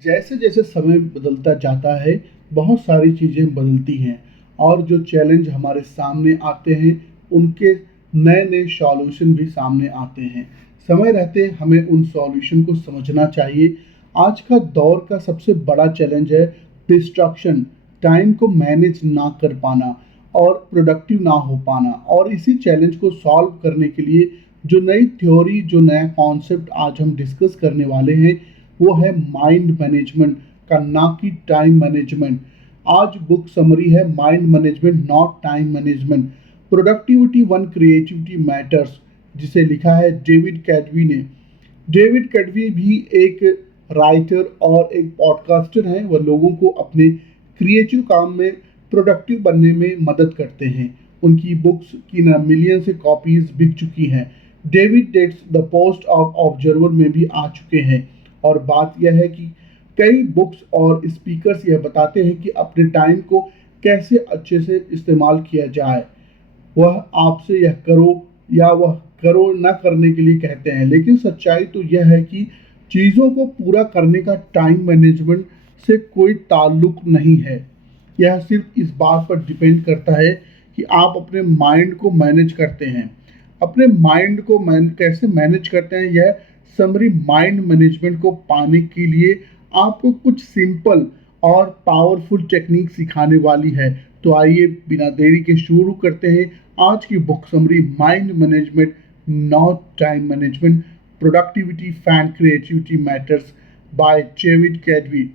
जैसे जैसे समय बदलता जाता है, बहुत सारी चीज़ें बदलती हैं और जो चैलेंज हमारे सामने आते हैं, उनके नए-नए सॉल्यूशन भी सामने आते हैं। समय रहते हमें उन सॉल्यूशन को समझना चाहिए। आज का दौर का सबसे बड़ा चैलेंज है डिस्ट्रैक्शन, टाइम को मैनेज ना कर पाना और प्रोडक्टिव ना हो पाना। और इसी चैलेंज को सॉल्व करने के लिए जो नई थ्योरी, जो नया कॉन्सेप्ट आज हम डिस्कस करने वाले हैं, वो है माइंड मैनेजमेंट का, ना कि टाइम मैनेजमेंट। आज बुक समरी है mind management not time management, productivity one creativity matters, जिसे लिखा है डेविड कैडवी ने। डेविड कैडवी भी एक राइटर और एक पॉडकास्टर हैं। वह लोगों को अपने क्रिएटिव काम में प्रोडक्टिव बनने में मदद करते हैं। उनकी बुक्स की न मिलियन से कॉपीज बिक चुकी हैं। David dates the post of observer में भी आ चुके हैं। और बात यह है कि कई बुक्स और स्पीकर्स यह बताते हैं कि अपने टाइम को कैसे अच्छे से इस्तेमाल किया जाए। वह आपसे यह करो या वह करो न करने के लिए कहते हैं, लेकिन सच्चाई तो यह है कि चीज़ों को पूरा करने का टाइम मैनेजमेंट से कोई ताल्लुक नहीं है। यह सिर्फ इस बात पर डिपेंड करता है कि आप अपने माइंड को मैनेज करते हैं। अपने माइंड को कैसे मैनेज करते हैं, यह समरी माइंड मैनेजमेंट को पाने के लिए आपको कुछ सिंपल और पावरफुल टेक्निक सिखाने वाली है। तो आइए बिना देरी के शुरू करते हैं आज की book summary mind management not time management, productivity and creativity matters by David Kadavy.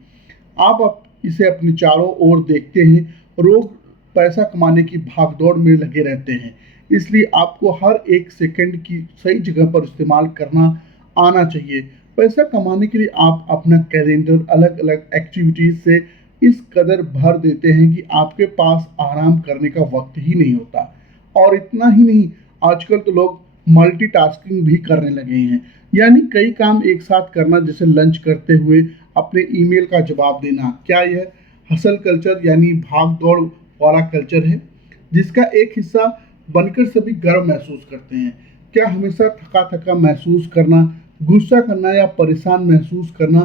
आप इसे अपने चारों ओर देखते हैं। लोग पैसा कमाने की भागदौड़ में लगे रहते हैं, इसलिए आपको हर एक सेकंड की सही जगह पर इस्तेमाल करना आना चाहिए। पैसा कमाने के लिए आप अपना कैलेंडर अलग अलग एक्टिविटीज से इस कदर भर देते हैं कि आपके पास आराम करने का वक्त ही नहीं होता। और इतना ही नहीं, आजकल तो लोग मल्टीटास्किंग भी करने लगे हैं, यानी कई काम एक साथ करना, जैसे लंच करते हुए अपने ईमेल का जवाब देना। क्या यह हसल कल्चर यानी भाग दौड़ वाला कल्चर है जिसका एक हिस्सा बनकर सभी गर्व महसूस करते हैं? क्या हमेशा थका थका महसूस करना, गुस्सा करना या परेशान महसूस करना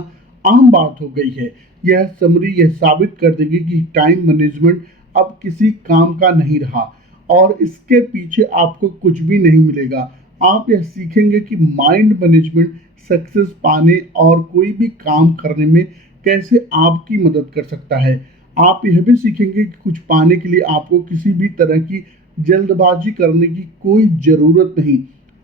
आम बात हो गई है? यह समरी यह साबित कर देगी कि टाइम मैनेजमेंट अब किसी काम का नहीं रहा और इसके पीछे आपको कुछ भी नहीं मिलेगा। आप यह सीखेंगे कि माइंड मैनेजमेंट सक्सेस पाने और कोई भी काम करने में कैसे आपकी मदद कर सकता है। आप यह भी सीखेंगे कि कुछ पाने के लिए आपको किसी भी तरह की जल्दबाजी करने की कोई ज़रूरत नहीं।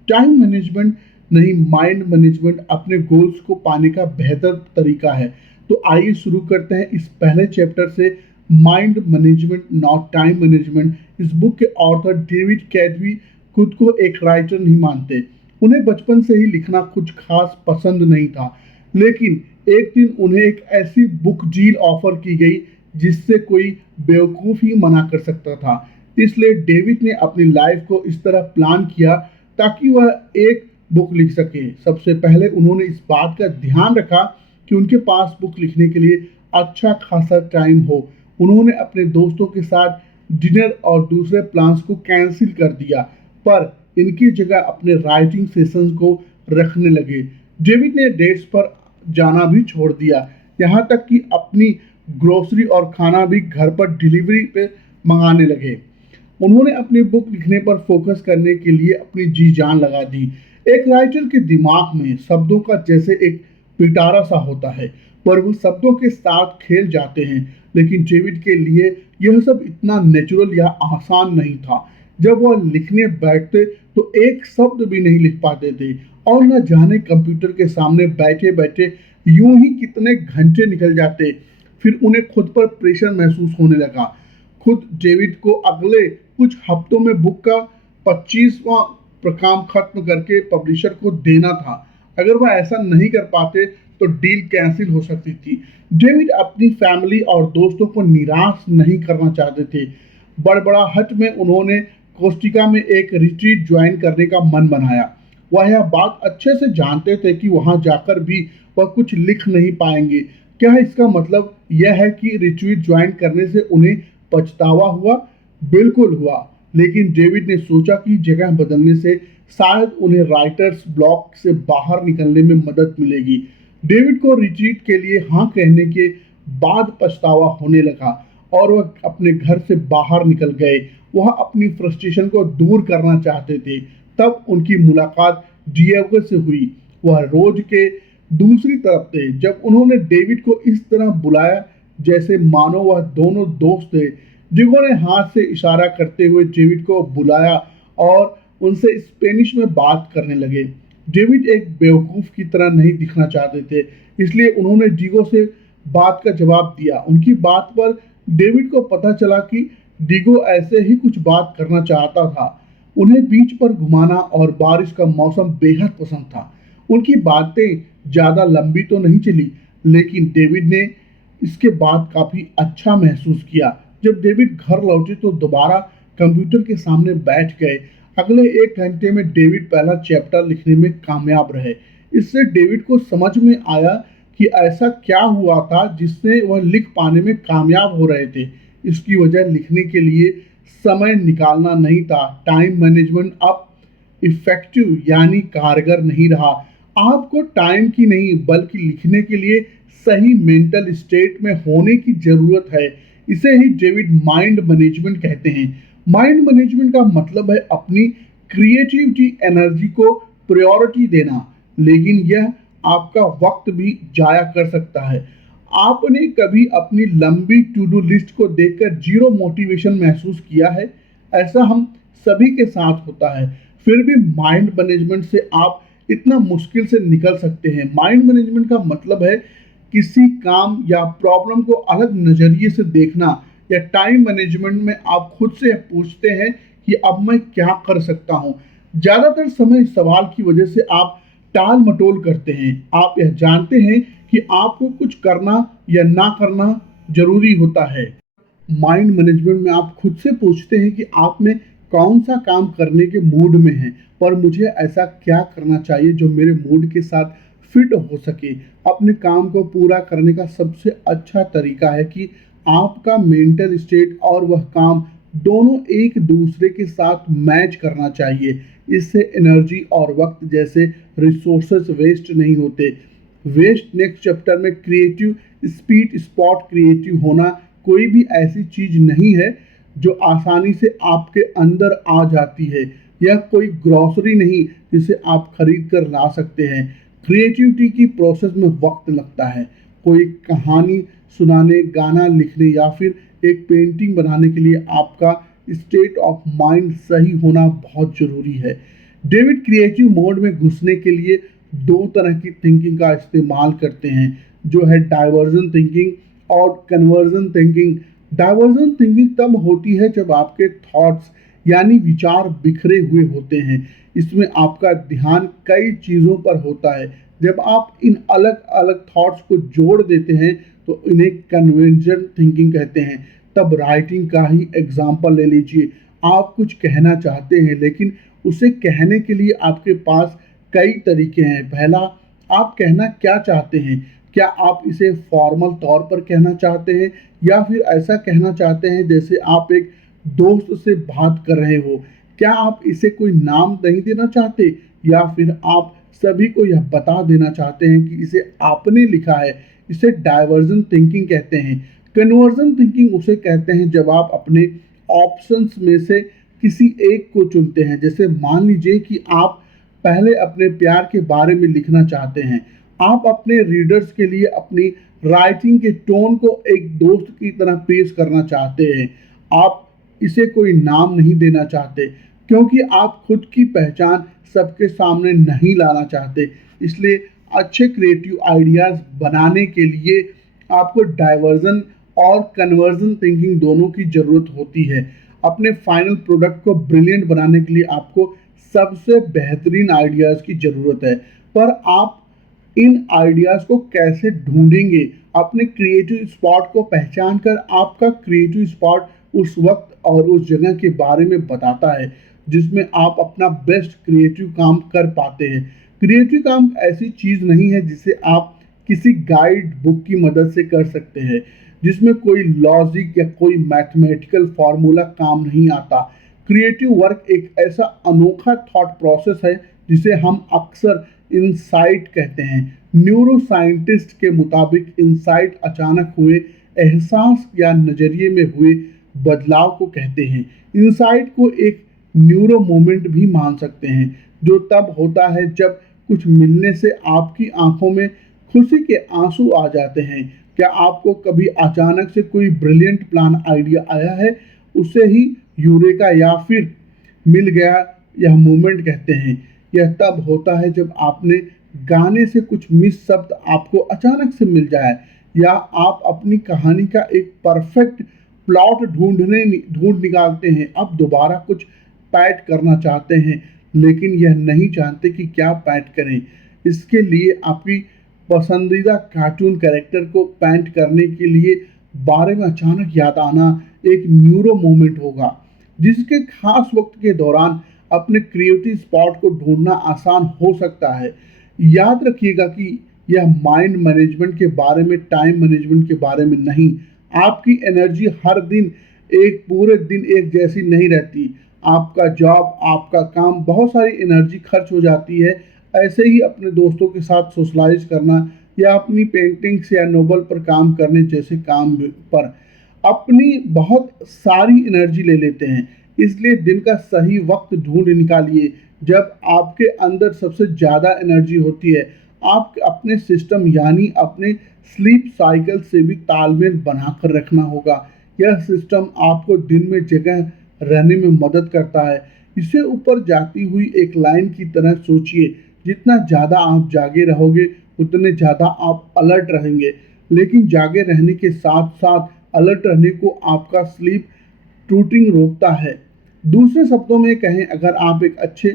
टाइम मैनेजमेंट नहीं, माइंड मैनेजमेंट अपने गोल्स को पाने का बेहतर तरीका है। तो आइए शुरू करते हैं इस पहले चैप्टर से, mind management not time management. इस बुक के ऑथर डेविड कैडवी खुद को एक राइटर नहीं मानते। उन्हें बचपन से ही लिखना कुछ खास पसंद नहीं था, लेकिन एक दिन उन्हें एक ऐसी बुक डील ऑफर की गई जिससे कोई बेवकूफ़ ही मना कर सकता था। इसलिए डेविड ने अपनी लाइफ को इस तरह प्लान किया ताकि वह एक बुक लिख सके। सबसे पहले उन्होंने इस बात का ध्यान रखा कि उनके पास बुक लिखने के लिए अच्छा खासा टाइम हो। उन्होंने अपने दोस्तों के साथ डिनर और दूसरे प्लान्स को कैंसिल कर दिया, पर इनकी जगह अपने राइटिंग सेशंस को रखने लगे। डेविड ने डेट्स पर जाना भी छोड़ दिया, यहाँ तक कि अपनी ग्रोसरी और खाना भी घर पर डिलीवरी पे मंगाने लगे। उन्होंने अपनी बुक लिखने पर फोकस करने के लिए अपनी जी जान लगा दी। एक राइटर के दिमाग में शब्दों का जैसे एक पिटारा सा होता है, पर वो शब्दों के साथ खेल जाते हैं। लेकिन डेविड के लिए यह सब इतना नेचुरल या आसान नहीं था। जब वह लिखने बैठते तो एक शब्द भी नहीं लिख पाते थे और न जाने कंप्यूटर के सामने बैठे बैठे यूं ही कितने घंटे निकल जाते। फिर उन्हें खुद पर प्रेशर महसूस होने लगा। खुद डेविड को अगले कुछ हफ्तों में बुक का 25वां काम खत्म करके पब्लिशर को देना था। अगर वह ऐसा नहीं कर पाते तो डील कैंसिल हो सकती थी। डेविड अपनी फैमिली और दोस्तों को निराश नहीं करना चाहते थे। बड़बड़ाहट में उन्होंने कोस्टिका में एक रिट्रीट ज्वाइन करने का मन बनाया। वह यह बात अच्छे से जानते थे कि वहां जाकर भी वह कुछ लिख नहीं पाएंगे। क्या इसका मतलब यह है कि रिट्रीट ज्वाइन करने से उन्हें पछतावा हुआ? बिल्कुल हुआ, लेकिन डेविड ने सोचा कि जगह बदलने से शायद उन्हें राइटर्स ब्लॉक से बाहर निकलने में मदद मिलेगी। डेविड को रिट्रीट के लिए हाँ कहने के बाद पछतावा होने लगा और वह अपने घर से बाहर निकल गए। वह अपनी फ्रस्ट्रेशन को दूर करना चाहते थे। तब उनकी मुलाकात डिएगो से हुई। वह रोड के दूसरी तरफ थे। जब उन्होंने डेविड को इस तरह बुलाया जैसे मानो वह दोनों दोस्त थे, डिएगो ने हाथ से इशारा करते हुए डेविड को बुलाया और उनसे स्पेनिश में बात करने लगे। डेविड एक बेवकूफ की तरह नहीं दिखना चाहते थे, इसलिए उन्होंने डिएगो से बात का जवाब दिया। उनकी बात पर डेविड को पता चला कि डिएगो ऐसे ही कुछ बात करना चाहता था। उन्हें बीच पर घुमाना और बारिश का मौसम बेहद पसंद था। उनकी बातें ज्यादा लंबी तो नहीं चली, लेकिन डेविड ने इसके बाद काफी अच्छा महसूस किया। जब डेविड घर लौटे तो दोबारा कंप्यूटर के सामने बैठ गए। अगले 1 घंटे में डेविड पहला चैप्टर लिखने में कामयाब रहे। इससे डेविड को समझ में आया कि ऐसा क्या हुआ था जिससे वह लिख पाने में कामयाब हो रहे थे। इसकी वजह लिखने के लिए समय निकालना नहीं था। टाइम मैनेजमेंट अब इफेक्टिव यानी कारगर नहीं रहा। आपको टाइम की नहीं बल्कि लिखने के लिए सही मेंटल स्टेट में होने की जरूरत है। इसे ही डेविड माइंड मैनेजमेंट कहते हैं। माइंड मैनेजमेंट का मतलब है अपनी क्रिएटिविटी एनर्जी को प्रायोरिटी देना, लेकिन यह आपका वक्त भी जाया कर सकता है। आपने कभी अपनी लंबी टू डू लिस्ट को देखकर जीरो मोटिवेशन महसूस किया है? ऐसा हम सभी के साथ होता है। फिर भी माइंड मैनेजमेंट से आप इतना मुश्किल से निकल सकते हैं। माइंड मैनेजमेंट का मतलब है किसी काम या प्रॉब्लम को अलग नजरिए से देखना। या टाइम मैनेजमेंट में आप खुद से पूछते हैं कि अब मैं क्या कर सकता हूँ। ज्यादातर समय सवाल की वजह से आप टाल मटोल करते हैं। आप यह जानते हैं कि आपको कुछ करना या ना करना जरूरी होता है। माइंड मैनेजमेंट में आप खुद से पूछते हैं कि आप में कौन सा काम करने के मूड में हैं और मुझे ऐसा क्या करना चाहिए जो मेरे मूड के साथ फिट हो सके। अपने काम को पूरा करने का सबसे अच्छा तरीका है कि आपका मेंटल स्टेट और वह काम दोनों एक दूसरे के साथ मैच करना चाहिए। इससे एनर्जी और वक्त जैसे रिसोर्सेस वेस्ट नहीं होते। वेस्ट नेक्स्ट चैप्टर में क्रिएटिव स्पीड स्पॉट क्रिएटिव होना कोई भी ऐसी चीज नहीं है जो आसानी से आपके अंदर आ जाती है। यह कोई ग्रॉसरी नहीं जिसे आप खरीद कर ला सकते हैं। क्रिएटिविटी की प्रोसेस में वक्त लगता है। कोई कहानी सुनाने, गाना लिखने या फिर एक पेंटिंग बनाने के लिए आपका स्टेट ऑफ माइंड सही होना बहुत जरूरी है। डेविड क्रिएटिव मोड में घुसने के लिए 2 तरह की थिंकिंग का इस्तेमाल करते हैं, जो है डाइवर्जन थिंकिंग और कन्वर्जन थिंकिंग। डाइवर्जन थिंकिंग तब होती है जब आपके थॉट्स यानी विचार बिखरे हुए होते हैं। इसमें आपका ध्यान कई चीज़ों पर होता है। जब आप इन अलग अलग थॉट्स को जोड़ देते हैं तो इन्हें कन्वर्जन थिंकिंग कहते हैं। तब राइटिंग का ही एग्जाम्पल ले लीजिए। आप कुछ कहना चाहते हैं लेकिन उसे कहने के लिए आपके पास कई तरीके हैं। पहला, आप कहना क्या चाहते हैं? क्या आप इसे फॉर्मल तौर पर कहना चाहते हैं या फिर ऐसा कहना चाहते हैं जैसे आप एक दोस्त से बात कर रहे हो? क्या आप इसे कोई नाम नहीं देना चाहते या फिर आप सभी को यह बता देना चाहते हैं कि इसे आपने लिखा है? इसे डाइवर्जन थिंकिंग कहते हैं। कन्वर्जन थिंकिंग उसे कहते हैं जब आप अपने ऑप्शंस में से किसी एक को चुनते हैं। जैसे मान लीजिए कि आप पहले अपने प्यार के बारे में लिखना चाहते हैं। आप अपने रीडर्स के लिए अपनी राइटिंग के टोन को एक दोस्त की तरह पेश करना चाहते हैं। आप इसे कोई नाम नहीं देना चाहते क्योंकि आप खुद की पहचान सबके सामने नहीं लाना चाहते। इसलिए अच्छे क्रिएटिव आइडियाज बनाने के लिए आपको डाइवर्जन और कन्वर्जन थिंकिंग दोनों की जरूरत होती है। अपने फाइनल प्रोडक्ट को ब्रिलियंट बनाने के लिए आपको सबसे बेहतरीन आइडियाज की जरूरत है। पर आप इन आइडियाज को कैसे ढूंढेंगे? अपने क्रिएटिव स्पॉट को पहचान कर। आपका क्रिएटिव स्पॉट उस वक्त और उस जगह के बारे में बताता है जिसमें आप अपना बेस्ट क्रिएटिव काम कर पाते हैं। क्रिएटिव काम ऐसी चीज नहीं है जिसे आप किसी गाइड बुक की मदद से कर सकते हैं, जिसमें कोई लॉजिक या कोई मैथमेटिकल फॉर्मूला काम नहीं आता। क्रिएटिव वर्क एक ऐसा अनोखा थॉट प्रोसेस है जिसे हम अक्सर इंसाइट कहते हैं, न्यूरो साइंटिस्ट के मुताबिक इंसाइट अचानक हुए एहसास या नजरिए में हुए बदलाव को कहते हैं। इंसाइट को एक न्यूरो मोमेंट भी मान सकते हैं, जो तब होता है जब कुछ मिलने से आपकी आंखों में खुशी के आंसू आ जाते हैं। क्या आपको कभी अचानक से कोई ब्रिलियंट प्लान आइडिया आया है? उसे ही यूरेका या फिर मिल गया यह मूवमेंट कहते हैं। यह तब होता है जब आपने गाने से कुछ मिस शब्द आपको अचानक से मिल जाए, या आप अपनी कहानी का एक परफेक्ट प्लॉट ढूंढ निकालते हैं। अब दोबारा कुछ पैट करना चाहते हैं, लेकिन यह नहीं जानते कि क्या पैट करें। इसके लिए आपकी पसंदीदा कार्टून कैरेक्टर को पेंट करने के लिए बारे में अचानक याद आना एक न्यूरो मोमेंट होगा, जिसके खास वक्त के दौरान अपने क्रिएटिव स्पॉट को ढूंढना आसान हो सकता है। याद रखिएगा कि यह माइंड मैनेजमेंट के बारे में, टाइम मैनेजमेंट के बारे में नहीं। आपकी एनर्जी हर दिन एक पूरे दिन एक जैसी नहीं रहती। आपका जॉब, आपका काम, बहुत सारी एनर्जी खर्च हो जाती है। ऐसे ही अपने दोस्तों के साथ सोशलाइज करना या अपनी पेंटिंग्स या नोवेल पर काम करने जैसे काम पर अपनी बहुत सारी एनर्जी ले लेते हैं। इसलिए दिन का सही वक्त ढूंढ निकालिए जब आपके अंदर सबसे ज़्यादा एनर्जी होती है। आप अपने सिस्टम यानी अपने स्लीप साइकिल से भी तालमेल बनाकर रखना होगा। यह सिस्टम आपको दिन में जगह रहने में मदद करता है। इसे ऊपर जाती हुई एक लाइन की तरह सोचिए, जितना ज़्यादा आप जागे रहोगे उतने ज़्यादा आप अलर्ट रहेंगे। लेकिन जागे रहने के साथ साथ अलर्ट रहने को आपका स्लीप टूटिंग रोकता है। दूसरे शब्दों में कहें, अगर आप एक अच्छे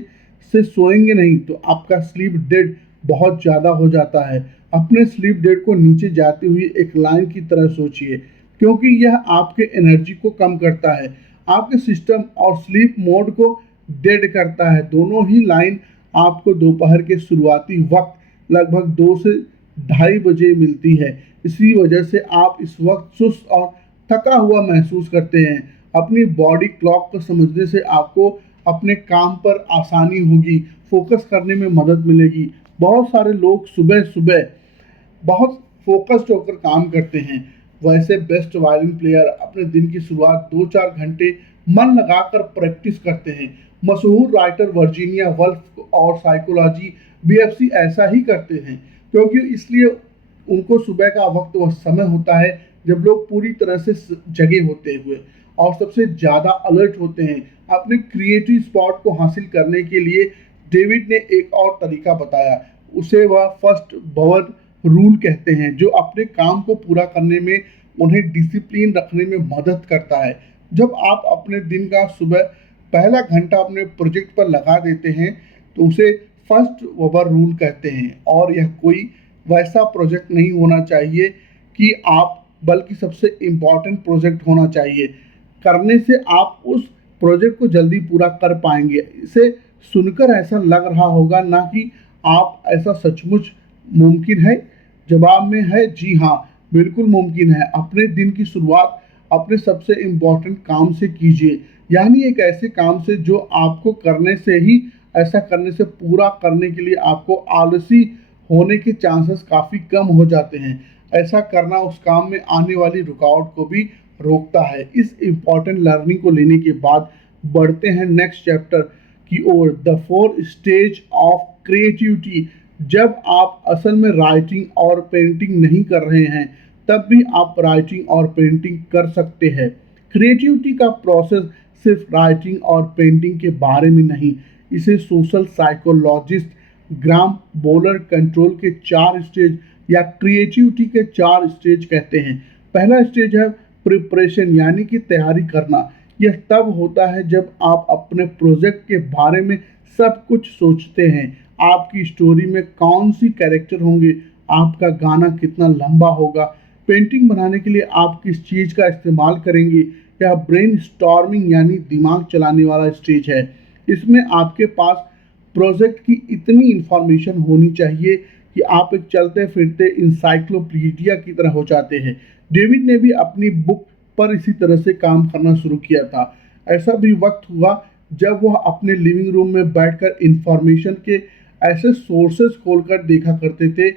से सोएंगे नहीं तो आपका स्लीप डेट बहुत ज़्यादा हो जाता है। अपने स्लीप डेट को नीचे जाती हुई एक लाइन की तरह सोचिए, क्योंकि यह आपके एनर्जी को कम करता है, आपके सिस्टम और स्लीप मोड को डेड करता है। दोनों ही लाइन आपको दोपहर के शुरुआती वक्त लगभग 2 से ढाई बजे मिलती है। इसी वजह से आप इस वक्त सुस्त और थका हुआ महसूस करते हैं। अपनी बॉडी क्लॉक को समझने से आपको अपने काम पर आसानी होगी, फोकस करने में मदद मिलेगी। बहुत सारे लोग सुबह सुबह बहुत फोकस्ड होकर काम करते हैं। वैसे बेस्ट वायलिन प्लेयर अपने दिन की शुरुआत 2-4 घंटे मन लगाकर प्रैक्टिस करते हैं। मशहूर राइटर वर्जीनिया वल्फ और साइकोलॉजी बीएफसी ऐसा ही करते हैं, क्योंकि इसलिए उनको सुबह का वक्त वह समय होता है जब लोग पूरी तरह से जगे होते हुए और सबसे ज़्यादा अलर्ट होते हैं। अपने क्रिएटिव स्पॉट को हासिल करने के लिए डेविड ने एक और तरीका बताया। उसे वह फर्स्ट बवर रूल कहते हैं, जो अपने काम को पूरा करने में उन्हें डिसिप्लिन रखने में मदद करता है। जब आप अपने दिन का सुबह पहला घंटा अपने प्रोजेक्ट पर लगा देते हैं तो उसे फर्स्ट बवर रूल कहते हैं। और यह कोई वैसा प्रोजेक्ट नहीं होना चाहिए कि आप, बल्कि सबसे इम्पॉर्टेंट प्रोजेक्ट होना चाहिए। करने से आप उस प्रोजेक्ट को जल्दी पूरा कर पाएंगे। इसे सुनकर ऐसा लग रहा होगा ना कि आप ऐसा सचमुच मुमकिन है? जवाब में है जी हाँ, बिल्कुल मुमकिन है। अपने दिन की शुरुआत अपने सबसे इम्पोर्टेंट काम से कीजिए, यानी एक ऐसे काम से जो आपको करने से ही, ऐसा करने से पूरा करने के लिए आपको आलसी होने के चांसेस काफ़ी कम हो जाते हैं। ऐसा करना उस काम में आने वाली रुकावट को भी रोकता है। इस इम्पॉर्टेंट लर्निंग को लेने के बाद बढ़ते हैं नेक्स्ट चैप्टर की ओर, द 4 स्टेज ऑफ क्रिएटिविटी। जब आप असल में राइटिंग और पेंटिंग नहीं कर रहे हैं, तब भी आप राइटिंग और पेंटिंग कर सकते हैं। क्रिएटिविटी का प्रोसेस सिर्फ राइटिंग और पेंटिंग के बारे में नहीं, इसे सोशल साइकोलॉजिस्ट ग्राम बोलर कंट्रोल के 4 स्टेज या क्रिएटिविटी के 4 स्टेज कहते हैं। पहला स्टेज है प्रिपरेशन, यानी कि तैयारी करना। यह तब होता है जब आप अपने प्रोजेक्ट के बारे में सब कुछ सोचते हैं। आपकी स्टोरी में कौन सी कैरेक्टर होंगे, आपका गाना कितना लंबा होगा, पेंटिंग बनाने के लिए आप किस चीज़ का इस्तेमाल करेंगे। यह ब्रेन स्टॉर्मिंग यानी दिमाग चलाने वाला स्टेज है। इसमें आपके पास प्रोजेक्ट की इतनी इंफॉर्मेशन होनी चाहिए कि आप एक चलते फिरते इंसाइक्लोपीडिया की तरह हो जाते हैं। डेविड ने भी अपनी बुक पर इसी तरह से काम करना शुरू किया था। ऐसा भी वक्त हुआ जब वह अपने लिविंग रूम में बैठकर इंफॉर्मेशन के ऐसे सोर्सेस खोलकर देखा करते थे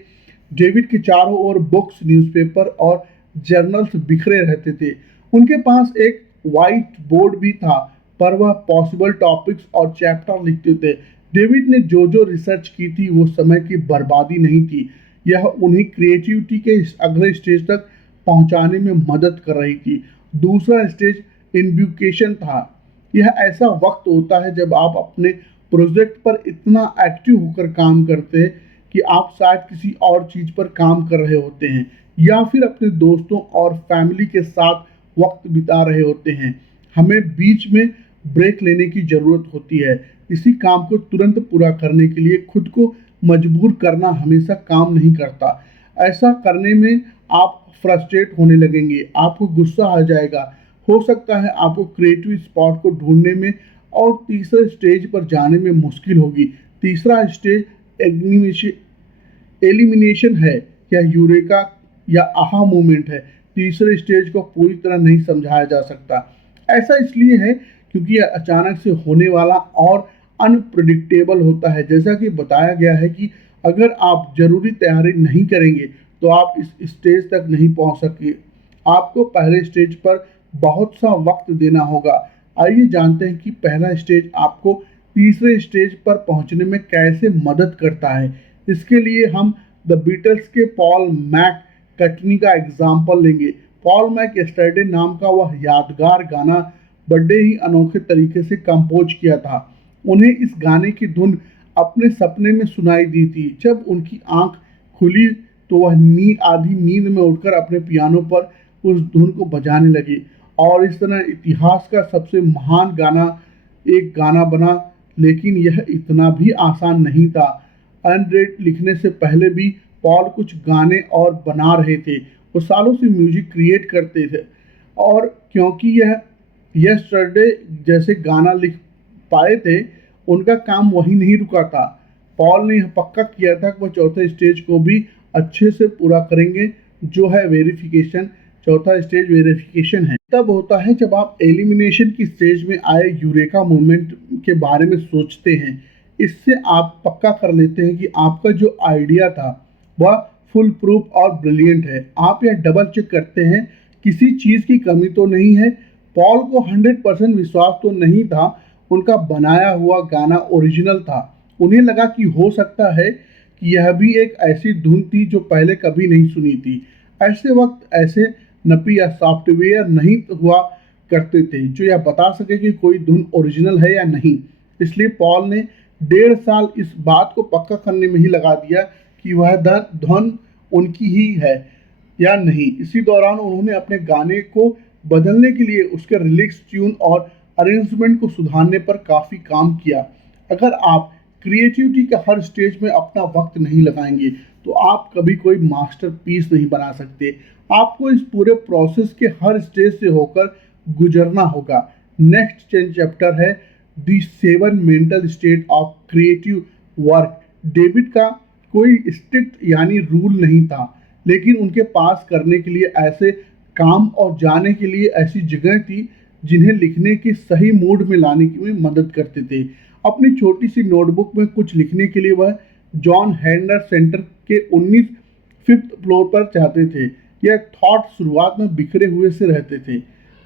डेविड के चारों ओर बुक्स, न्यूज़पेपर और जर्नल्स बिखरे रहते थे। उनके पास एक व्हाइट बोर्ड भी था, पर वह पॉसिबल टॉपिक्स और चैप्टर लिखते थे। डेविड ने जो जो रिसर्च की थी वो समय की बर्बादी नहीं थी, यह उन्हें क्रिएटिविटी के इस अगले स्टेज तक पहुंचाने में मदद कर रही थी। दूसरा स्टेज इन्ब्यूकेशन था। यह ऐसा वक्त होता है जब आप अपने प्रोजेक्ट पर इतना एक्टिव होकर काम करते हैं कि आप शायद किसी और चीज पर काम कर रहे होते हैं या फिर अपने दोस्तों और फैमिली के साथ वक्त बिता रहे होते हैं। हमें बीच में ब्रेक लेने की जरूरत होती है। इसी काम को तुरंत पूरा करने के लिए खुद को मजबूर करना हमेशा काम नहीं करता। ऐसा करने में आप फ्रस्ट्रेट होने लगेंगे, आपको गुस्सा आ जाएगा, हो सकता है आपको क्रिएटिव स्पॉट को ढूंढने में और तीसरे स्टेज पर जाने में मुश्किल होगी। तीसरा स्टेज एलिमिनेशन है या यूरेका या आहा मोमेंट है। तीसरे स्टेज को पूरी तरह नहीं समझाया जा सकता। ऐसा इसलिए है क्योंकि यह अचानक से होने वाला और अनप्रिडिक्टेबल होता है। जैसा कि बताया गया है कि अगर आप जरूरी तैयारी नहीं करेंगे तो आप इस स्टेज तक नहीं पहुंच सकेंगे। आपको पहले स्टेज पर बहुत सा वक्त देना होगा। आइए जानते हैं कि पहला स्टेज आपको तीसरे स्टेज पर पहुंचने में कैसे मदद करता है। इसके लिए हम द बीटल्स के पॉल मैककार्टनी का एग्जाम्पल लेंगे। पॉल मैक यस्टरडे नाम का वह यादगार गाना बड़े ही अनोखे तरीके से कंपोज किया था। उन्हें इस गाने की धुन अपने सपने में सुनाई दी थी। जब उनकी आंख खुली तो वह आधी नींद में उठकर अपने पियानो पर उस धुन को बजाने लगी और इस तरह इतिहास का सबसे महान गाना एक गाना बना। लेकिन यह इतना भी आसान नहीं था। अनरेड लिखने से पहले भी पॉल कुछ गाने और बना रहे थे। वो सालों से म्यूजिक क्रिएट करते थे और क्योंकि यह यस्टरडे जैसे गाना लिख पाए थे, उनका काम वहीं नहीं रुका था। पॉल ने यह पक्का किया था कि वह चौथे स्टेज को भी अच्छे से पूरा करेंगे, जो है वेरिफिकेशन। चौथा स्टेज वेरिफिकेशन है। तब होता है जब आप एलिमिनेशन की स्टेज में आए यूरेका मूवमेंट के बारे में सोचते हैं। इससे आप पक्का कर लेते हैं कि आपका जो आइडिया था वह फुल प्रूफ और ब्रिलियंट है। आप यह डबल चेक करते हैं किसी चीज़ की कमी तो नहीं है। पॉल को 100% विश्वास तो नहीं था उनका बनाया हुआ गाना ओरिजिनल था। उन्हें लगा कि हो सकता है कि यह भी एक ऐसी धुन थी जो पहले कभी नहीं सुनी थी। ऐसे वक्त ऐसे नपी या सॉफ्टवेयर नहीं हुआ करते थे जो यह बता सके कि कोई धुन ओरिजिनल है या नहीं। इसलिए पॉल ने 1.5 साल इस बात को पक्का करने में ही लगा दिया कि वह धुन उनकी ही है या नहीं। इसी दौरान उन्होंने अपने गाने को बदलने के लिए उसके रिलिक्स, ट्यून और अरेंजमेंट को सुधारने पर काफ़ी काम किया। अगर आप क्रिएटिविटी के हर स्टेज में अपना वक्त नहीं लगाएंगे तो आप कभी कोई मास्टरपीस नहीं बना सकते। आपको इस पूरे प्रोसेस के हर स्टेज से होकर गुजरना होगा। नेक्स्ट 10 चैप्टर है दी 7 mental state of creative work. David का कोई स्ट्रिक्ट यानी रूल नहीं था, लेकिन उनके पास करने के लिए ऐसे काम और जाने के लिए ऐसी जगह थी जिन्हें लिखने के सही मूड में लाने में मदद करते थे। अपनी छोटी सी नोटबुक में कुछ लिखने के लिए वह जॉन हैंडर सेंटर के 19 5th फ्लोर पर चाहते थे। यह थॉट शुरुआत में बिखरे हुए से रहते थे,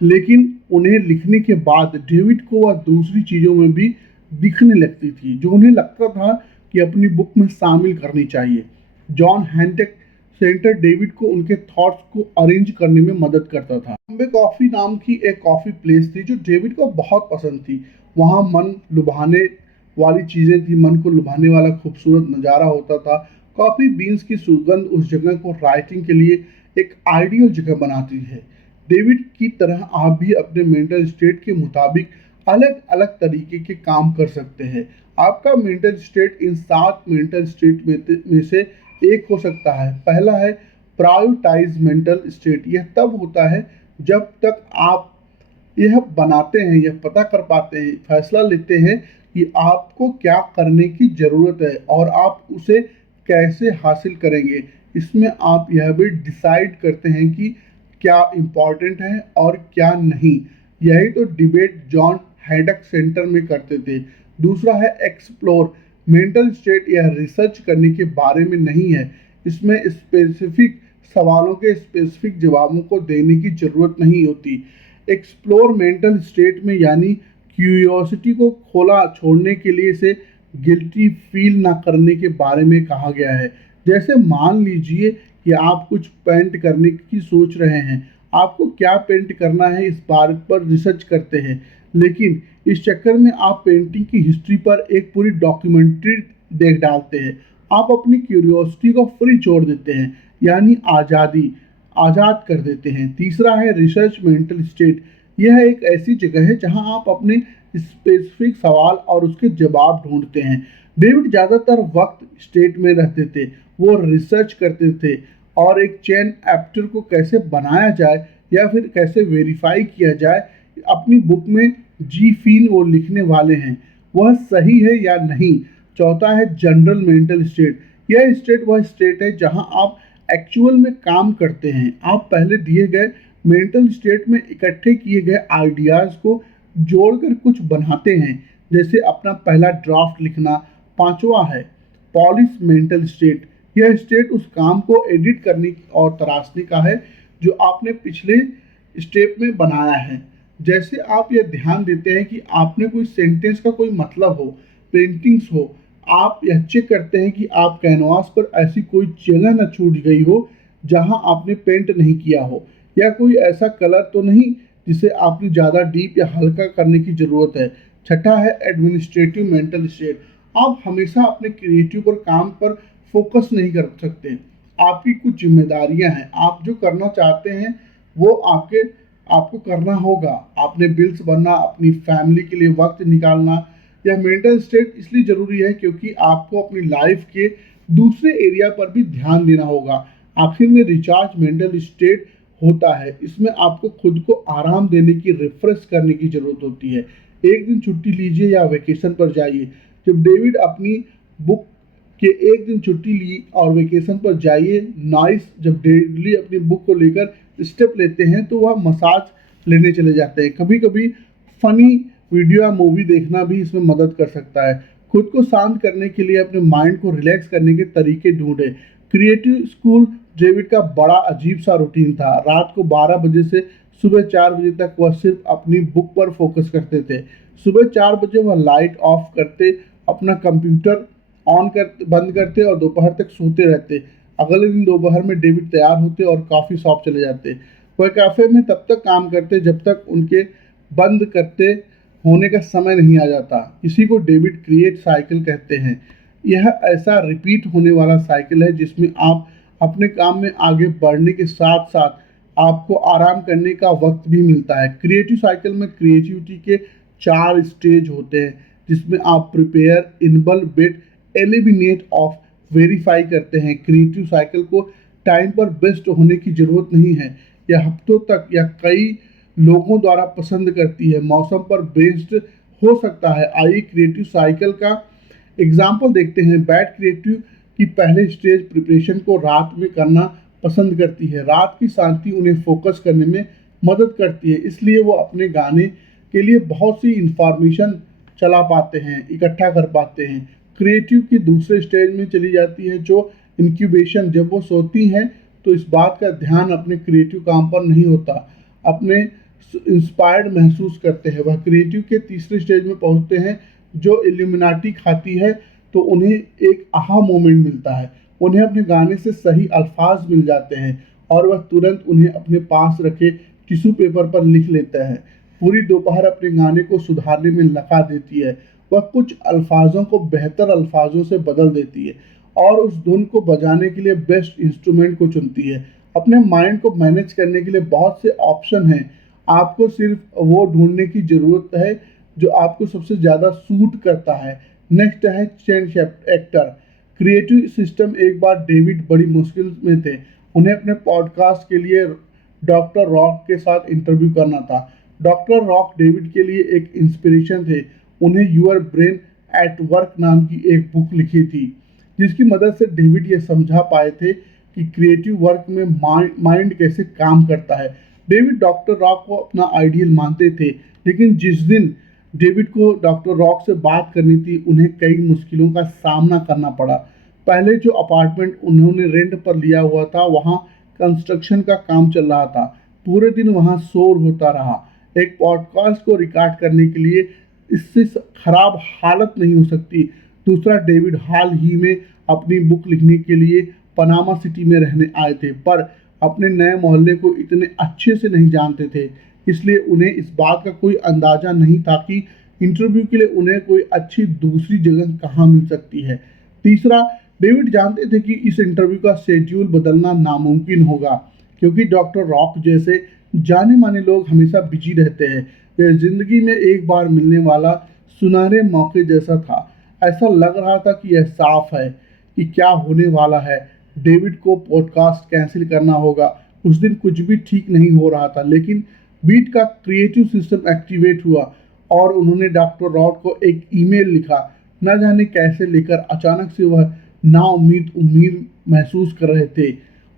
लेकिन उन्हें लिखने के बाद डेविड को वह दूसरी चीज़ों में भी दिखने लगती थी जो उन्हें लगता था कि अपनी बुक में शामिल करनी चाहिए। जॉन हैंटेक सेंटर डेविड को उनके थॉट्स को अरेंज करने में मदद करता था। बॉम्बे कॉफ़ी नाम की एक कॉफ़ी प्लेस थी जो डेविड को बहुत पसंद थी। वहाँ मन लुभाने वाली चीज़ें थी, मन को लुभाने वाला खूबसूरत नज़ारा होता था। कॉफ़ी बीन्स की सुगंध उस जगह को राइटिंग के लिए एक आइडियल जगह बनाती है। डेविड की तरह आप भी अपने मेंटल स्टेट के मुताबिक अलग अलग तरीके के काम कर सकते हैं। आपका mental state in 7 mental state में से एक हो सकता है। पहला है प्रायोरिटाइज मेंटल स्टेट। यह तब होता है जब तक आप यह बनाते हैं, यह पता कर पाते हैं, फैसला लेते हैं कि आपको क्या करने की ज़रूरत है और आप उसे कैसे हासिल करेंगे। इसमें आप यह भी डिसाइड करते हैं कि क्या इम्पोर्टेंट है और क्या नहीं। यही तो डिबेट जॉन हैडक सेंटर में करते थे। दूसरा है एक्सप्लोर मेंटल स्टेट। यह रिसर्च करने के बारे में नहीं है, इसमें स्पेसिफिक सवालों के स्पेसिफिक जवाबों को देने की ज़रूरत नहीं होती। एक्सप्लोर मेंटल स्टेट में यानी क्यूरियोसिटी को खोला छोड़ने के लिए इसे गिल्टी फील ना करने के बारे में कहा गया है। जैसे मान लीजिए कि आप कुछ पेंट करने की सोच रहे हैं, आपको क्या पेंट करना है इस बात पर रिसर्च करते हैं, लेकिन इस चक्कर में आप पेंटिंग की हिस्ट्री पर एक पूरी डॉक्यूमेंट्री देख डालते हैं। आप अपनी क्यूरियोसिटी को फ्री छोड़ देते हैं, यानी आज़ाद कर देते हैं। तीसरा है रिसर्च मेंटल स्टेट। यह एक ऐसी जगह है जहां आप अपने स्पेसिफिक सवाल और उसके जवाब ढूंढते हैं। डेविड ज़्यादातर वक्त स्टेट में रहते थे, वो रिसर्च करते थे और एक चेन एप्टर को कैसे बनाया जाए या फिर कैसे वेरीफाई किया जाए। अपनी बुक में जी फीन वो लिखने वाले हैं, वह सही है या नहीं। चौथा है जनरल मेंटल स्टेट। यह स्टेट वह स्टेट है जहां आप एक्चुअल में काम करते हैं। आप पहले दिए गए मेंटल स्टेट में इकट्ठे किए गए आइडियाज़ को जोड़कर कुछ बनाते हैं, जैसे अपना पहला ड्राफ्ट लिखना। पांचवा है पॉलिश मेंटल स्टेट। यह स्टेट उस काम को एडिट करने और तराशने का है जो आपने पिछले स्टेप में बनाया है। जैसे आप यह ध्यान देते हैं कि आपने कोई सेंटेंस का कोई मतलब हो, पेंटिंग्स हो। आप यह चेक करते हैं कि आप कैनवास पर ऐसी कोई जगह न छूट गई हो जहां आपने पेंट नहीं किया हो, या कोई ऐसा कलर तो नहीं जिसे आपने ज़्यादा डीप या हल्का करने की ज़रूरत है। छठा है एडमिनिस्ट्रेटिव मेंटल स्टेट। आप हमेशा अपने क्रिएटिव पर काम पर फोकस नहीं कर सकते। आपकी कुछ जिम्मेदारियां हैं, आप जो करना चाहते हैं वो आपको करना होगा। आपने बिल्स भरना, अपनी फैमिली के लिए वक्त निकालना। यह मेंटल स्टेट इसलिए ज़रूरी है क्योंकि आपको अपनी लाइफ के दूसरे एरिया पर भी ध्यान देना होगा। आखिर में रिचार्ज मेंटल स्टेट होता है। इसमें आपको खुद को आराम देने की, रिफ्रेश करने की ज़रूरत होती है। एक दिन छुट्टी लीजिए या वेकेशन पर जाइए। जब डेविड अपनी बुक के एक दिन छुट्टी ली और वेकेशन पर जाइए, नाइस, जब डेडली अपनी बुक को लेकर स्टेप लेते हैं तो वह मसाज लेने चले जाते हैं। कभी कभी फनी वीडियो या मूवी देखना भी इसमें मदद कर सकता है। खुद को शांत करने के लिए अपने माइंड को रिलैक्स करने के तरीके ढूंढें। क्रिएटिव स्कूल डेविड का बड़ा अजीब सा रूटीन था। रात को 12 बजे से सुबह 4 बजे तक वह सिर्फ अपनी बुक पर फोकस करते थे। सुबह 4 बजे वह लाइट ऑफ करते, अपना कंप्यूटर बंद करते और दोपहर तक सोते रहते। अगले दिन दोपहर में डेविड तैयार होते और कॉफ़ी शॉप चले जाते। वह कैफ़े में तब तक काम करते जब तक उनके बंद करते होने का समय नहीं आ जाता। इसी को डेविड क्रिएट साइकिल कहते हैं। यह ऐसा रिपीट होने वाला साइकिल है जिसमें आप अपने काम में आगे बढ़ने के साथ साथ आपको आराम करने का वक्त भी मिलता है। क्रिएटिव साइकिल में क्रिएटिविटी के 4 स्टेज होते हैं, जिसमें आप prepare, enable, bet, eliminate of verify करते हैं। क्रिएटिव साइकिल को टाइम पर बेस्ट होने की ज़रूरत नहीं है। यह हफ्तों तक या कई लोगों द्वारा पसंद करती है, मौसम पर बेस्ड हो सकता है। आइए क्रिएटिव साइकिल का एग्जाम्पल देखते हैं। बैड क्रिएटिव की पहले स्टेज प्रिपरेशन को रात में करना पसंद करती है। रात की शांति उन्हें फोकस करने में मदद करती है, इसलिए वो अपने गाने के लिए बहुत सी इंफॉर्मेशन चला पाते हैं, इकट्ठा कर पाते हैं। क्रिएटिव की दूसरे स्टेज में चली जाती है जो इंक्यूबेशन। जब वो सोती हैं तो इस बात का ध्यान अपने क्रिएटिव काम पर नहीं होता, अपने इंस्पायर्ड महसूस करते हैं। वह क्रिएटिव के तीसरे स्टेज में पहुंचते हैं जो इल्यूमिनाटी खाती है तो उन्हें एक आहा मोमेंट मिलता है। उन्हें अपने गाने से सही अल्फाज मिल जाते हैं और वह तुरंत उन्हें अपने पास रखे टिश्यू पेपर पर लिख लेता है। पूरी दोपहर अपने गाने को सुधारने में लगा देती है। वह कुछ अल्फाजों को बेहतर अल्फाजों से बदल देती है और उस धुन को बजाने के लिए बेस्ट इंस्ट्रूमेंट को चुनती है। अपने माइंड को मैनेज करने के लिए बहुत से ऑप्शन हैं। आपको सिर्फ वो ढूंढने की ज़रूरत है जो आपको सबसे ज़्यादा सूट करता है। नेक्स्ट है चेंज एक्टर। Creative system. एक बार डेविड बड़ी मुश्किल में थे। उन्हें अपने पॉडकास्ट के लिए डॉक्टर रॉक के साथ इंटरव्यू करना था। डॉक्टर रॉक डेविड के लिए एक इंस्पिरेशन थे। उन्हें यूर ब्रेन एट वर्क नाम की एक बुक लिखी थी, जिसकी मदद से डेविड ये समझा पाए थे कि क्रिएटिव वर्क में माइंड कैसे काम करता है। डेविड डॉक्टर रॉक को अपना आइडियल मानते थे, लेकिन जिस दिन डेविड को डॉक्टर रॉक से बात करनी थी, उन्हें कई मुश्किलों का सामना करना पड़ा। पहले जो अपार्टमेंट उन्होंने रेंट पर लिया हुआ था वहाँ कंस्ट्रक्शन का काम चल रहा था। पूरे दिन वहाँ शोर होता रहा। एक पॉडकास्ट को रिकॉर्ड करने के लिए इससे खराब हालत नहीं हो सकती। दूसरा, डेविड हाल ही में अपनी बुक लिखने के लिए पनामा सिटी में रहने आए थे, पर अपने नए मोहल्ले को इतने अच्छे से नहीं जानते थे, इसलिए उन्हें इस बात का कोई अंदाजा नहीं था कि इंटरव्यू के लिए उन्हें कोई अच्छी दूसरी जगह कहाँ मिल सकती है। तीसरा, डेविड जानते थे कि इस इंटरव्यू का शेड्यूल बदलना नामुमकिन होगा, क्योंकि डॉक्टर रॉक जैसे जाने माने लोग हमेशा बिजी रहते हैं। यह जिंदगी में एक बार मिलने वाला सुनहरे मौके जैसा था। ऐसा लग रहा था कि यह साफ है कि क्या होने वाला है। डेविड को पॉडकास्ट कैंसिल करना होगा। उस दिन कुछ भी ठीक नहीं हो रहा था, लेकिन बीट का क्रिएटिव सिस्टम एक्टिवेट हुआ और उन्होंने डॉक्टर रॉड को एक ईमेल लिखा। न जाने कैसे लेकर अचानक से वह नाउम्मीद उम्मीद महसूस कर रहे थे।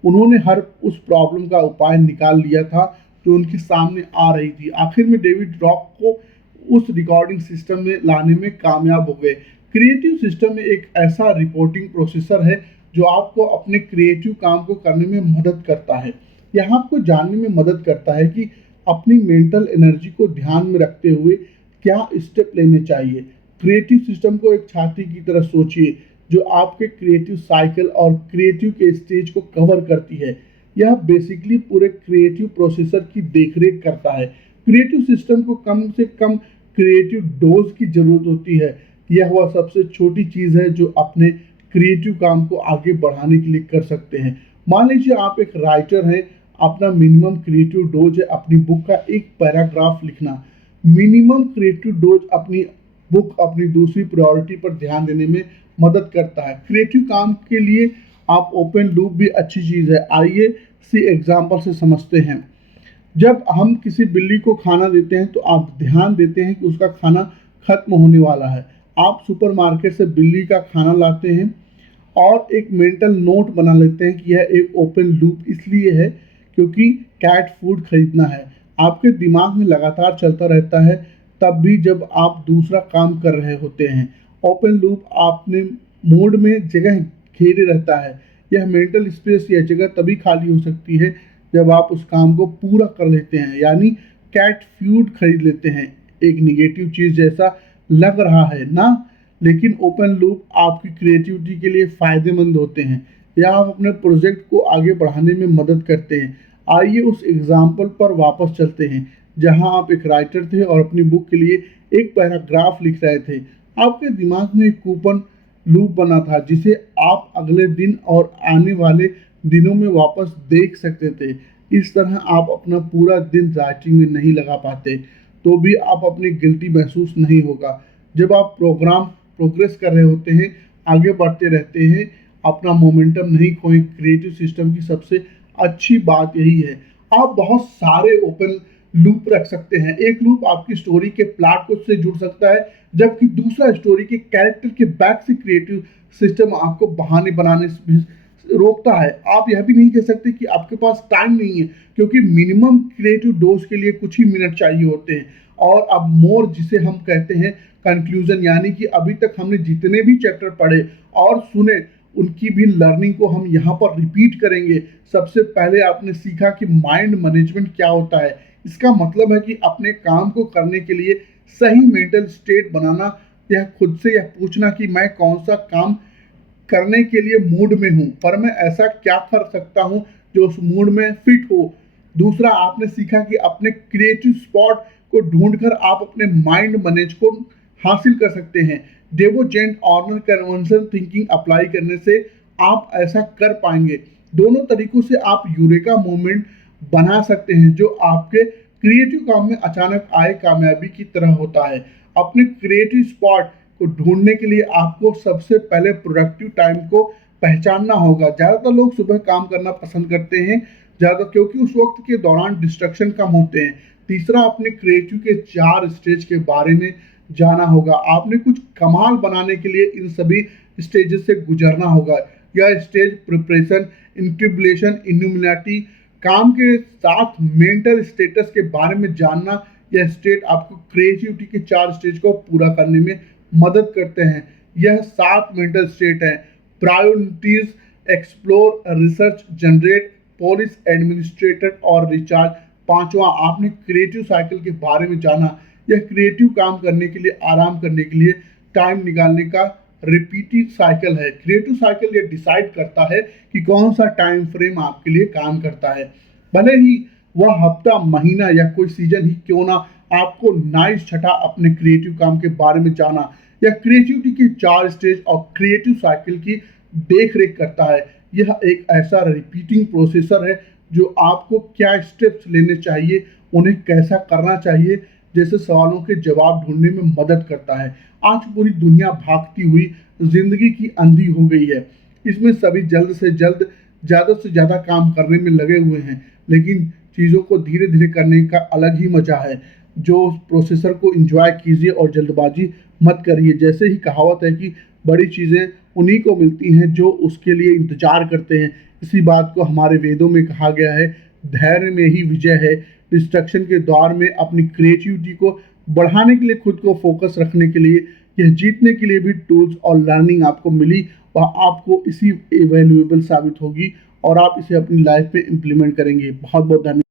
उन्होंने हर उस प्रॉब्लम का उपाय निकाल लिया था जो उनके सामने आ रही थी। आखिर में डेविड रॉक को उस रिकॉर्डिंग सिस्टम में लाने में कामयाब हो गए। क्रिएटिव सिस्टम में एक ऐसा रिपोर्टिंग प्रोसेसर है जो आपको अपने क्रिएटिव काम को करने में मदद करता है। यह आपको जानने में मदद करता है कि अपनी मेंटल एनर्जी को ध्यान में रखते हुए क्या स्टेप लेने चाहिए। क्रिएटिव सिस्टम को एक छाती की तरह सोचिए जो आपके क्रिएटिव साइकिल और क्रिएटिव के स्टेज को कवर करती है। यह बेसिकली पूरे क्रिएटिव प्रोसेसर की देखरेख करता है। क्रिएटिव सिस्टम को कम से कम क्रिएटिव डोज की जरूरत होती है। यह वह सबसे छोटी चीज है जो अपने क्रिएटिव काम को आगे बढ़ाने के लिए कर सकते हैं। मान लीजिए आप एक राइटर हैं, अपना मिनिमम क्रिएटिव डोज है अपनी बुक का एक पैराग्राफ लिखना। मिनिमम क्रिएटिव डोज अपनी बुक अपनी दूसरी प्रायोरिटी पर ध्यान देने में मदद करता है। क्रिएटिव काम के लिए आप ओपन लूप भी अच्छी चीज़ है। आइए इसी एग्जाम्पल से समझते हैं। जब हम किसी बिल्ली को खाना देते हैं तो आप ध्यान देते हैं कि उसका खाना खत्म होने वाला है। आप सुपरमार्केट से बिल्ली का खाना लाते हैं और एक मेंटल नोट बना लेते हैं कि यह एक ओपन लूप इसलिए है क्योंकि कैट फूड खरीदना है। आपके दिमाग में लगातार चलता रहता है तब भी जब आप दूसरा काम कर रहे होते हैं। ओपन लूप आपने मूड में जगह घेरे रहता है। यह मेंटल स्पेस या जगह तभी खाली हो सकती है जब आप उस काम को पूरा कर लेते हैं, यानी कैट फूड खरीद लेते हैं। एक निगेटिव चीज़ जैसा लग रहा है ना, लेकिन ओपन लूप आपकी क्रिएटिविटी के लिए फ़ायदेमंद होते हैं या आप अपने प्रोजेक्ट को आगे बढ़ाने में मदद करते हैं। आइए उस एग्जाम्पल पर वापस चलते हैं जहां आप एक राइटर थे और अपनी बुक के लिए एक पैराग्राफ लिख रहे थे। आपके दिमाग में एक कूपन लूप बना था जिसे आप अगले दिन और आने वाले दिनों में वापस देख सकते थे। इस तरह आप अपना पूरा दिन राइटिंग में नहीं लगा पाते तो भी आप अपनी गिल्टी महसूस नहीं होगा। जब आप प्रोग्रेस कर रहे होते हैं, आगे बढ़ते रहते हैं, अपना मोमेंटम नहीं खोएं। क्रिएटिव सिस्टम की सबसे अच्छी बात यही है। आप बहुत सारे ओपन लूप रख सकते हैं। एक लूप आपकी स्टोरी के प्लॉट को से जुड़ सकता है, जबकि दूसरा स्टोरी के कैरेक्टर के बैक से क्रिएटिव सिस्टम आपको बहाने बनाने से रोकता है। आप यह भी नहीं कह सकते कि आपके पास टाइम नहीं है, क्योंकि मिनिमम क्रिएटिव डोज के लिए कुछ ही मिनट चाहिए होते हैं। और अब मोर, जिसे हम कहते हैं कंक्लूजन, यानी कि अभी तक हमने जितने भी चैप्टर पढ़े और सुने उनकी भी लर्निंग को हम यहाँ पर रिपीट करेंगे। सबसे पहले आपने सीखा कि माइंड मैनेजमेंट क्या होता है। इसका मतलब है कि अपने काम को करने के लिए सही मेंटल स्टेट बनाना। यह खुद से यह पूछना कि मैं कौन सा काम करने के लिए मूड में हूँ, पर मैं ऐसा क्या कर सकता हूँ जो उस मूड में फिट हो। दूसरा, आपने सीखा कि अपने क्रिएटिव स्पॉट को ढूंढकर आप अपने माइंड मैनेज को हासिल कर सकते हैं। डेवोजेंट ऑर्डर कन्वर्जन थिंकिंग अप्लाई करने से आप ऐसा कर पाएंगे। दोनों तरीकों से आप यूरेका मोमेंट बना सकते हैं जो आपके क्रिएटिव काम में अचानक आए कामयाबी की तरह होता है। अपने क्रिएटिव स्पॉट को ढूंढने के लिए आपको सबसे पहले प्रोडक्टिव टाइम को पहचानना होगा। ज़्यादातर लोग सुबह काम करना पसंद करते हैं ज़्यादा, क्योंकि उस वक्त के दौरान डिस्ट्रक्शन कम होते हैं। तीसरा, अपने क्रिएटिव के 4 स्टेज के बारे में जाना होगा। आपने कुछ कमाल बनाने के लिए इन सभी स्टेजेस से गुजरना होगा। यह स्टेज प्रिपरेशन, इंक्यूबेशन, इल्यूमिनाटी, काम के साथ मेंटल स्टेटस के बारे में जानना। यह स्टेट आपको क्रिएटिविटी के 4 स्टेज को पूरा करने में मदद करते हैं। यह 7 मेंटल स्टेट हैं। Priorities, explore, research, generate, polish, administrator और रिचार्ज। पांचवा, आपने क्रिएटिव साइकिल के बारे में जाना। यह क्रिएटिव काम करने के लिए, आराम करने के लिए टाइम निकालने का रिपीटेड साइकिल है। क्रिएटिव साइकिल ये डिसाइड करता है कि कौन सा टाइम फ्रेम आपके लिए काम करता है, भले ही वह हफ्ता, महीना या कोई सीजन ही क्यों ना। आपको नाइस छठा, अपने क्रिएटिव काम के बारे में जाना। यह क्रिएटिविटी के 4 स्टेज और क्रिएटिव साइकिल की देख रेख करता है। यह एक ऐसा रिपीटिंग प्रोसेसर है जो आपको क्या स्टेप्स लेने चाहिए, उन्हें कैसा करना चाहिए जैसे सवालों के जवाब ढूंढने में मदद करता है। आज पूरी दुनिया भागती हुई जिंदगी की अंधी हो गई है। इसमें सभी जल्द से जल्द, ज़्यादा से ज़्यादा काम करने में लगे हुए हैं, लेकिन चीज़ों को धीरे धीरे करने का अलग ही मजा है। जो प्रोसेसर को एंजॉय कीजिए और जल्दबाजी मत करिए। जैसे ही कहावत है कि बड़ी चीज़ें उन्हीं को मिलती हैं जो उसके लिए इंतजार करते हैं। इसी बात को हमारे वेदों में कहा गया है, धैर्य में ही विजय है। डिस्ट्रक्शन के दौर में अपनी क्रिएटिविटी को बढ़ाने के लिए, खुद को फोकस रखने के लिए, यह जीतने के लिए भी टूल्स और लर्निंग आपको मिली, वह आपको इसी वैल्यूएबल साबित होगी और आप इसे अपनी लाइफ में इम्प्लीमेंट करेंगे। बहुत बहुत धन्यवाद।